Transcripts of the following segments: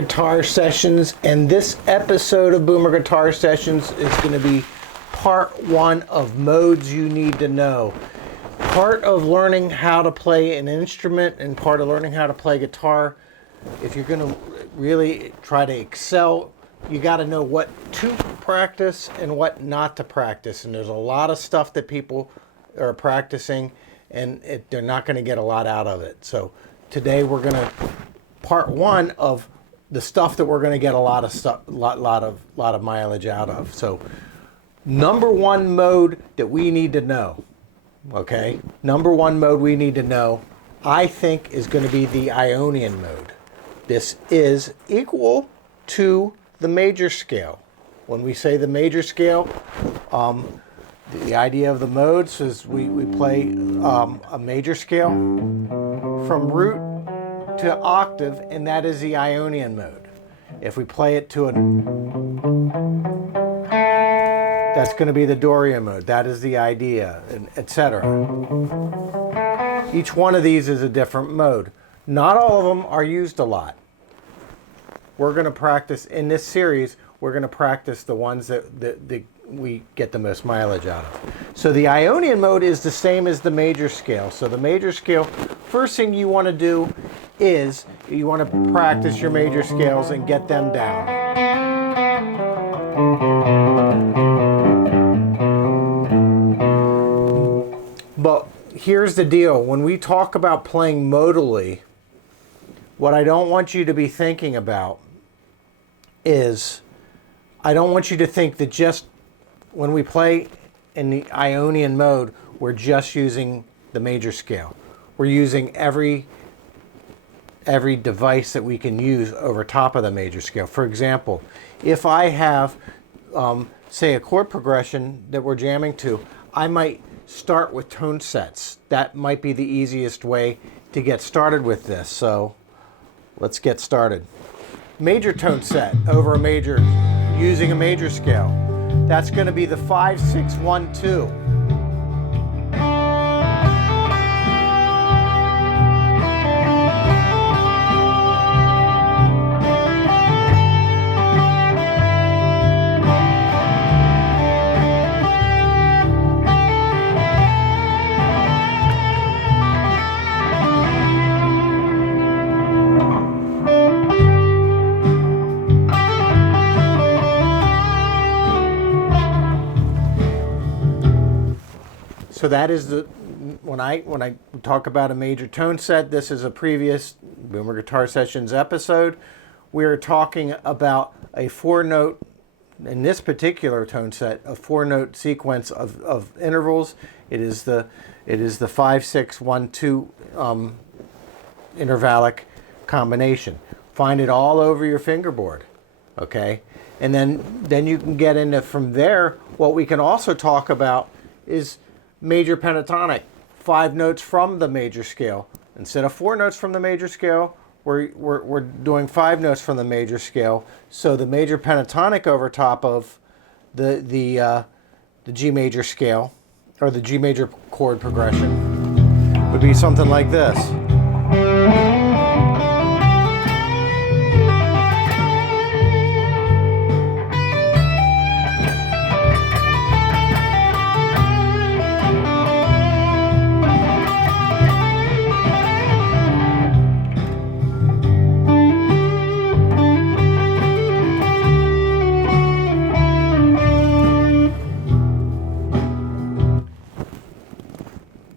Guitar Sessions, and this episode of Boomer Guitar Sessions is going to be part one of modes you need to know. Part of learning how to play an instrument and part of learning how to play guitar, if you're going to really try to excel, you got to know what to practice and what not to practice. And there's a lot of stuff that people are practicing and they're not going to get a lot out of it. So today we're going to part one of the stuff that we're going to get a lot of mileage out of. So number one mode that we need to know, okay? Number one mode we need to know, I think, is going to be the Ionian mode. This is equal to the major scale. When we say the major scale, the idea of the modes is we play a major scale from root to octave, and that is the Ionian mode. If we play it to that's going to be the Dorian mode. That is the idea, etc. Each one of these is a different mode. Not all of them are used a lot. We're going to practice, in this series, we're going to practice the ones that we get the most mileage out of. So the Ionian mode is the same as the major scale. So the major scale, first thing you want to do is you want to practice your major scales and get them down. But here's the deal. When we talk about playing modally, what I don't want you to be thinking about is, I don't want you to think that just when we play in the Ionian mode, we're just using the major scale. We're using every device that we can use over top of the major scale. For example, if I have, say, a chord progression that we're jamming to, I might start with tone sets. That might be the easiest way to get started with this. So let's get started. Major tone set over a major, using a major scale. That's going to be the 5, 6, 1, 2. So that is the, when I talk about a major tone set, this is a previous Boomer Guitar Sessions episode. We are talking about a 4-note, in this particular tone set, a 4-note sequence of intervals. It is the 5, 6, 1, 2 intervallic combination. Find it all over your fingerboard, okay? And then you can get into, from there, what we can also talk about is major pentatonic, 5 notes from the major scale. Instead of 4 notes from the major scale, we're doing 5 notes from the major scale. So the major pentatonic over top of the G major scale, or the G major chord progression, would be something like this.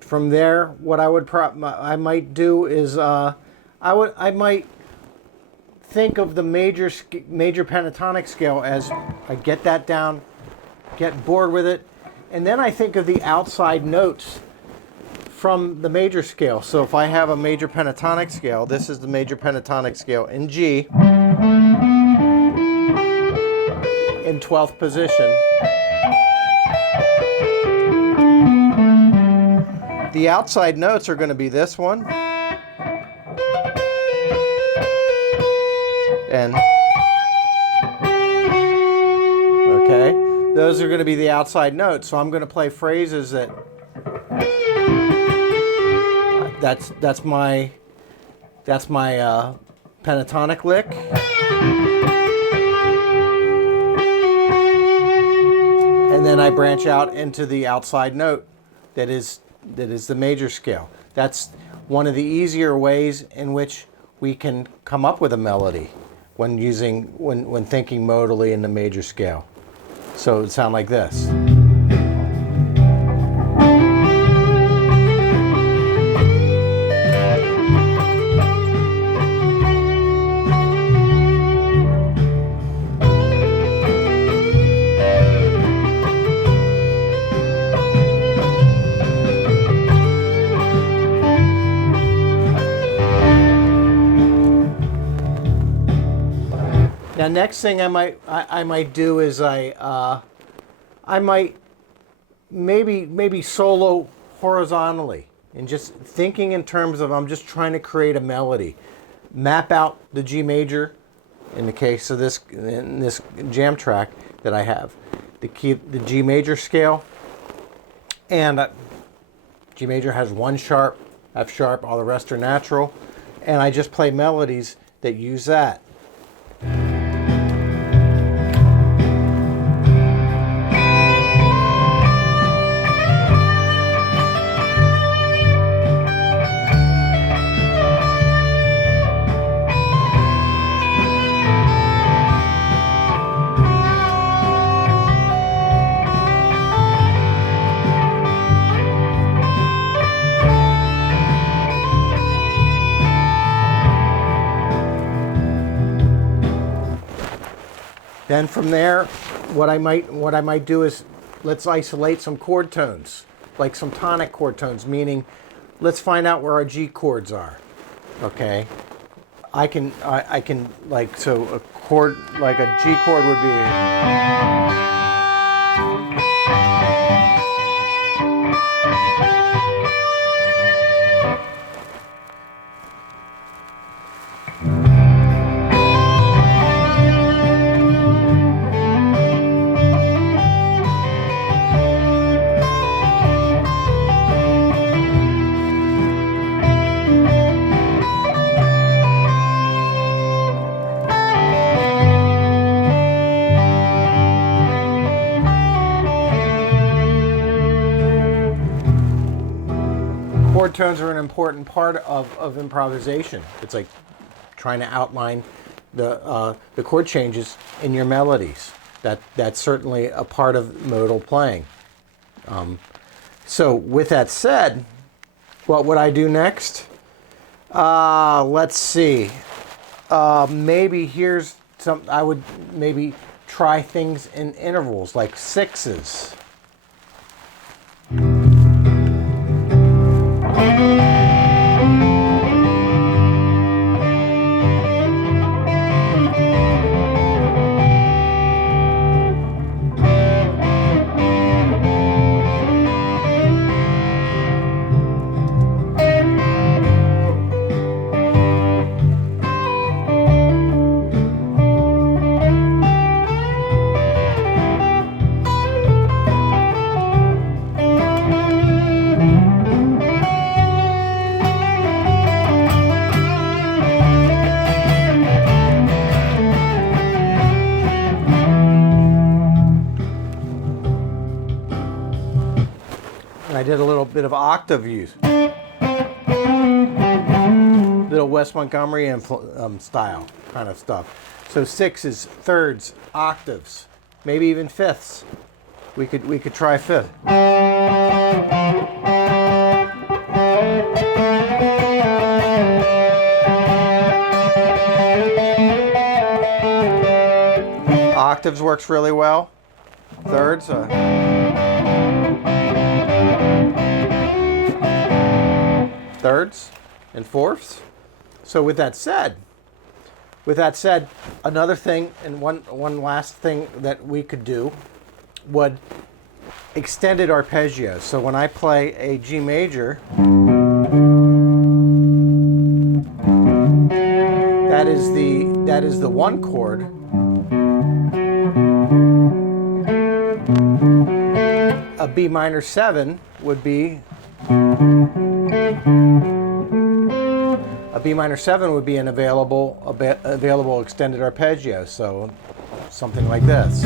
From there, what I might do is I might think of the major pentatonic scale as I get that down, get bored with it, and then I think of the outside notes from the major scale. So if I have a major pentatonic scale, this is the major pentatonic scale in G, in 12th position. The outside notes are going to be this one, and okay, those are going to be the outside notes. So I'm going to play phrases that's my pentatonic lick. And then I branch out into the outside note that is the major scale. That's one of the easier ways in which we can come up with a melody when thinking modally in the major scale. So it would sound like this. Now, next thing I might do is I might maybe solo horizontally, and just thinking in terms of I'm just trying to create a melody, map out the G major, in the case of this jam track that I have, the G major scale, and G major has 1 sharp, F sharp, all the rest are natural, and I just play melodies that use that. Then from there, what I might do is let's isolate some chord tones, like some tonic chord tones, meaning let's find out where our G chords are. Okay, I can like, so a chord like a G chord would be. Chord tones are an important part of improvisation. It's like trying to outline the chord changes in your melodies. That's certainly a part of modal playing. So with that said, what would I do next? Let's see. Maybe here's some. I would maybe try things in intervals, like 6s. I did a little bit of octave use, little West Montgomery style kind of stuff. So 6s, thirds, octaves, maybe even fifths. We could try fifth. Octaves works really well. Thirds. Thirds and fourths. So with that said, another thing, and one last thing that we could do would extended arpeggios. So when I play a G major, that is the 1 chord. A B minor 7 would be a A B minor 7 would be an available extended arpeggio, so something like this.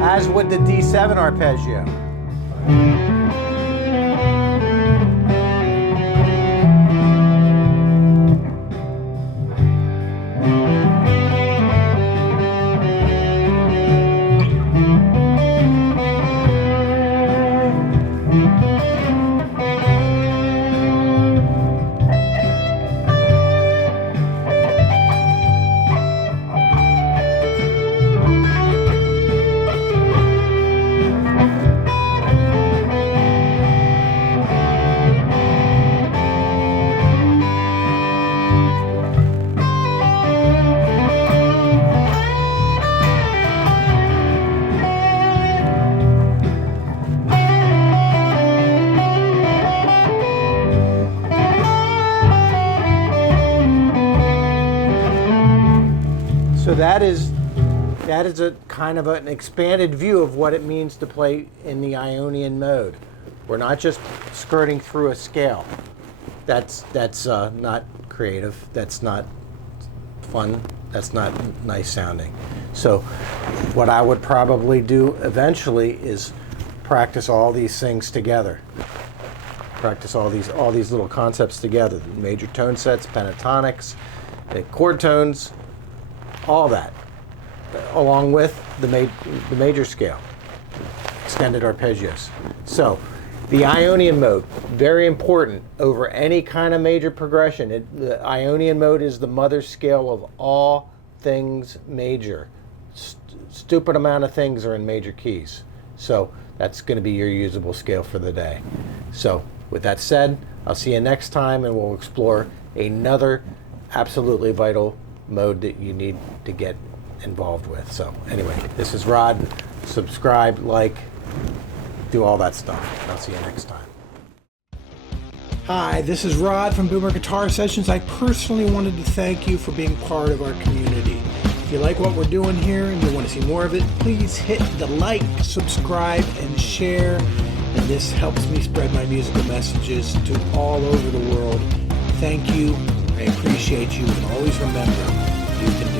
As would the D7 arpeggio. So that is a kind of an expanded view of what it means to play in the Ionian mode. We're not just skirting through a scale. That's not creative. That's not fun. That's not nice sounding. So what I would probably do eventually is practice all these things together. Practice all these little concepts together. Major tone sets, pentatonics, chord tones, all that, along with the major scale, extended arpeggios. So the Ionian mode, very important over any kind of major progression. The Ionian mode is the mother scale of all things major. Stupid amount of things are in major keys. So that's going to be your usable scale for the day. So with that said, I'll see you next time, and we'll explore another absolutely vital mode that you need to get involved with. So anyway, this is Rod. Subscribe, like, do all that stuff. And I'll see you next time. Hi, this is Rod from Boomer Guitar Sessions. I personally wanted to thank you for being part of our community. If you like what we're doing here and you want to see more of it, please hit the like, subscribe, and share. And this helps me spread my musical messages to all over the world. Thank you. I appreciate you. And always remember, you can do